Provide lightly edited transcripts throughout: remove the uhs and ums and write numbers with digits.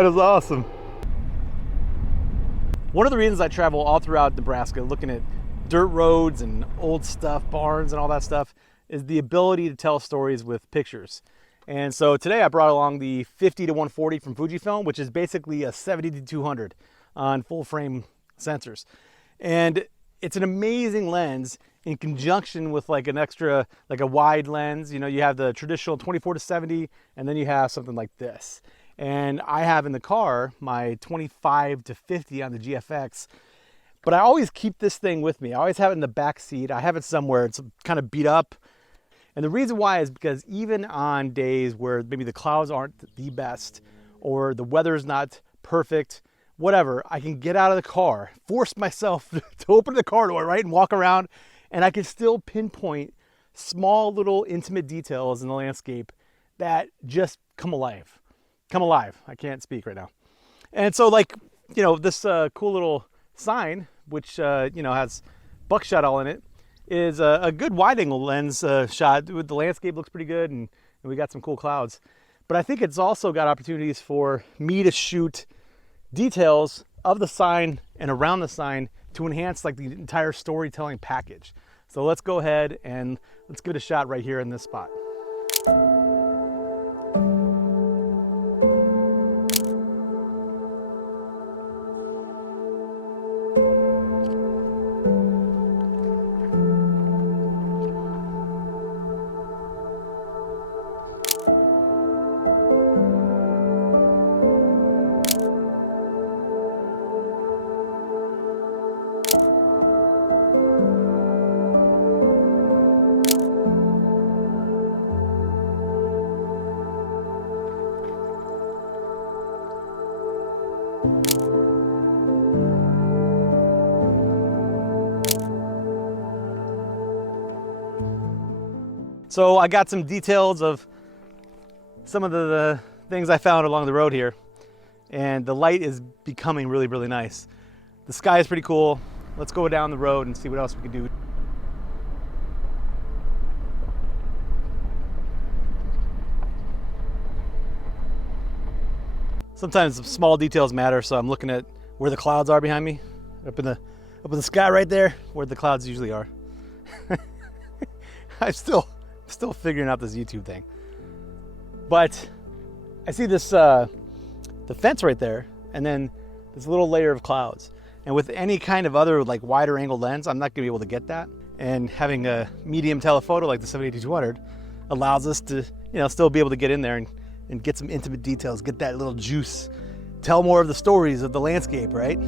That is awesome. One of the reasons I travel all throughout Nebraska looking at dirt roads and old stuff, barns and all that stuff, is the ability to tell stories with pictures. And so today I brought along the 50-140 from Fujifilm, which is basically a 70-200 on full frame sensors. And it's an amazing lens in conjunction with like an extra, like a wide lens. You know, you have the traditional 24-70, and then you have something like this. And I have in the car my 25-50 on the GFX, but I always keep this thing with me. I always have it in the back seat. I have it somewhere. It's kind of beat up. And the reason why is because even on days where maybe the clouds aren't the best or the weather's not perfect, whatever, I can get out of the car, force myself to open the car door, right, and walk around, and I can still pinpoint small little intimate details in the landscape that just come alive. Come alive. I can't speak right now. And so, like, you know, this cool little sign, which, you know, has buckshot all in it, is a good wide angle lens shot. The landscape looks pretty good, and we got some cool clouds. But I think it's also got opportunities for me to shoot details of the sign and around the sign to enhance like the entire storytelling package. So let's go ahead and let's give it a shot right here in this spot. So I got some details of some of the things I found along the road here, and the light is becoming really, really nice. The sky is pretty cool. Let's go down the road and see what else we can do. Sometimes small details matter, so I'm looking at where the clouds are behind me, up in the sky right there, where the clouds usually are. I'm still figuring out this YouTube thing, but I see this the fence right there, and then this little layer of clouds. And with any kind of other like wider angle lens, I'm not gonna be able to get that. And having a medium telephoto like the 70-200 allows us to, you know, still be able to get in there and get some intimate details, get that little juice, tell more of the stories of the landscape, right?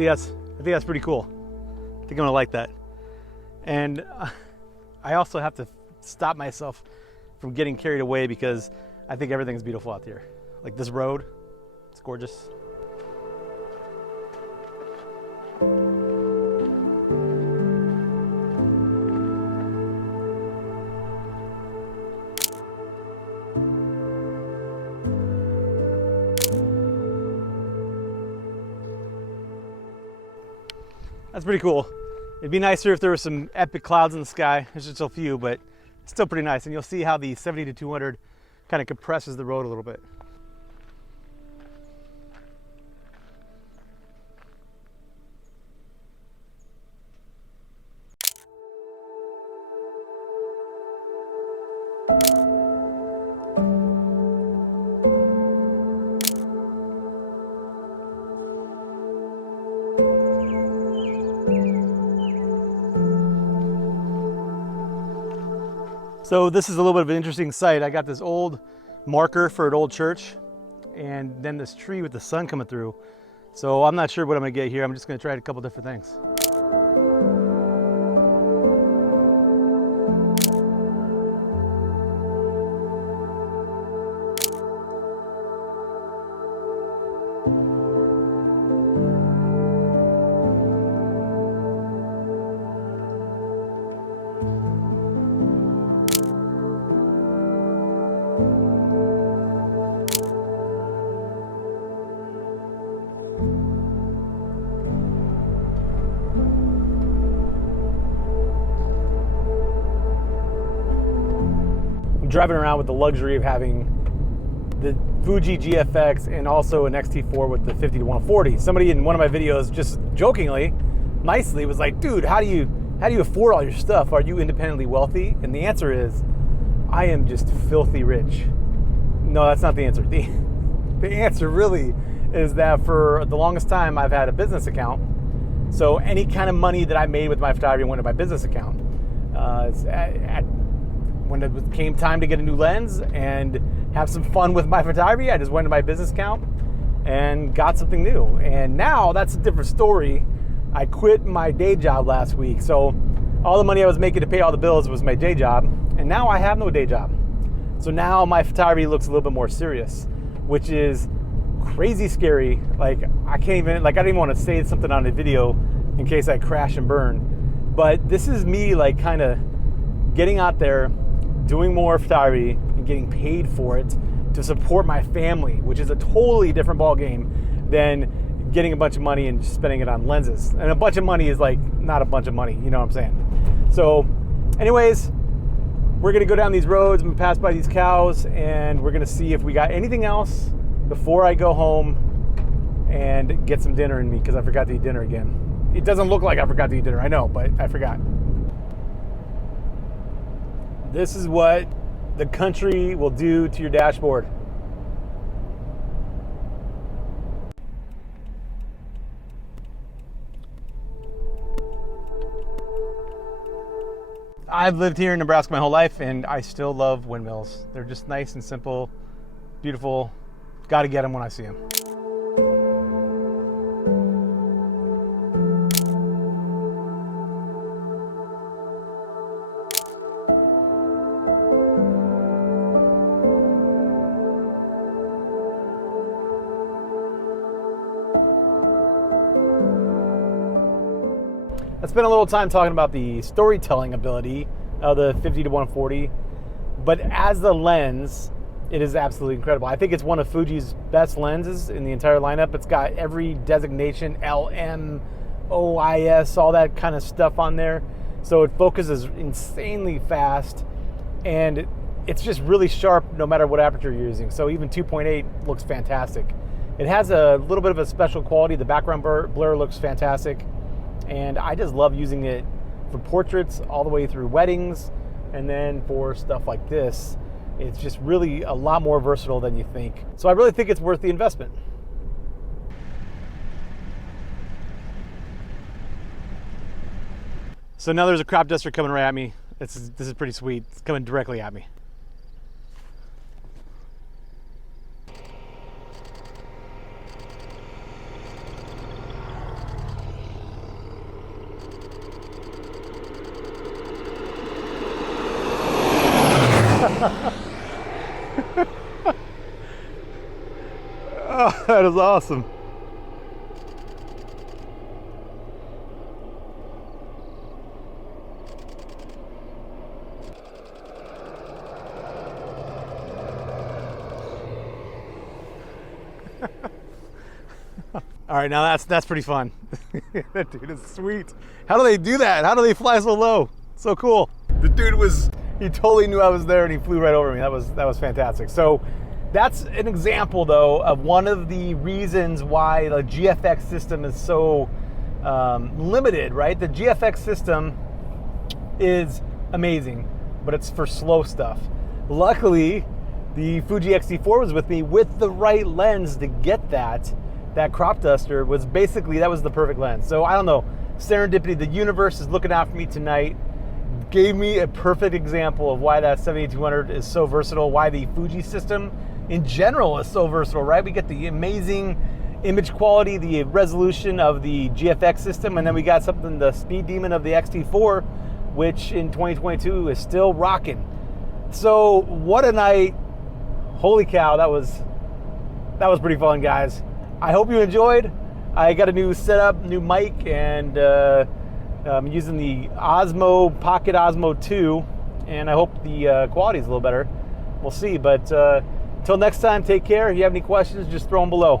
I think that's pretty cool. I think I'm gonna like that. And I also have to stop myself from getting carried away because I think everything's beautiful out here. Like this road, it's gorgeous. That's pretty cool. It'd be nicer if there were some epic clouds in the sky. There's just a few, but it's still pretty nice. And you'll see how the 70-200 kind of compresses the road a little bit. So this is a little bit of an interesting sight. I got this old marker for an old church, and then this tree with the sun coming through. So I'm not sure what I'm gonna get here. I'm just gonna try a couple different things. I'm driving around with the luxury of having the Fuji GFX and also an X-T4 with the 50-140. Somebody in one of my videos just jokingly, nicely was like, dude, how do you afford all your stuff? Are you independently wealthy? And the answer is, I am just filthy rich. No, that's not the answer. The answer really is that for the longest time I've had a business account. So any kind of money that I made with my photography went to my business account. When it came time to get a new lens and have some fun with my photography, I just went to my business account and got something new. And now that's a different story. I quit my day job last week. So all the money I was making to pay all the bills was my day job. And now I have no day job. So now my photography looks a little bit more serious, which is crazy scary. Like I didn't even want to say something on the video in case I crash and burn. But this is me like kind of getting out there, doing more photography and getting paid for it to support my family, which is a totally different ball game than getting a bunch of money and spending it on lenses. And a bunch of money is like not a bunch of money, you know what I'm saying? So anyways, we're gonna go down these roads and pass by these cows, and we're gonna see if we got anything else before I go home and get some dinner in me, because I forgot to eat dinner again. It doesn't look like I forgot to eat dinner, I know, but I forgot. This is what the country will do to your dashboard. I've lived here in Nebraska my whole life, and I still love windmills. They're just nice and simple, beautiful. Got to get them when I see them. I spent a little time talking about the storytelling ability of the 50-140, but as the lens, it is absolutely incredible. I think it's one of Fuji's best lenses in the entire lineup. It's got every designation, LM, OIS, all that kind of stuff on there. So it focuses insanely fast, and it's just really sharp no matter what aperture you're using. So even 2.8 looks fantastic. It has a little bit of a special quality. The background blur looks fantastic. And I just love using it for portraits all the way through weddings, and then for stuff like this. It's just really a lot more versatile than you think. So I really think it's worth the investment. So now there's a crop duster coming right at me. This is pretty sweet. It's coming directly at me. Oh, that is awesome. All right, now that's pretty fun. That dude is sweet. How do they do that? How do they fly so low? So cool. The dude he totally knew I was there, and he flew right over me. That was fantastic. So that's an example, though, of one of the reasons why the GFX system is so limited, right? The GFX system is amazing, but it's for slow stuff. Luckily, the Fuji X-T4 was with me with the right lens to get that. That crop duster was basically, that was the perfect lens. So I don't know, serendipity, the universe is looking out for me tonight. Gave me a perfect example of why that 7200 is so versatile, why the Fuji system in general is so versatile, right? We get the amazing image quality, the resolution of the GFX system, and then we got something, the speed demon of the X-T4, which in 2022 is still rocking. So what a night. Holy cow, that was pretty fun, guys. I hope you enjoyed. I got a new setup, new mic, and I'm using the Osmo Pocket Osmo 2, and I hope the quality is a little better. We'll see, but until next time, take care. If you have any questions, just throw them below.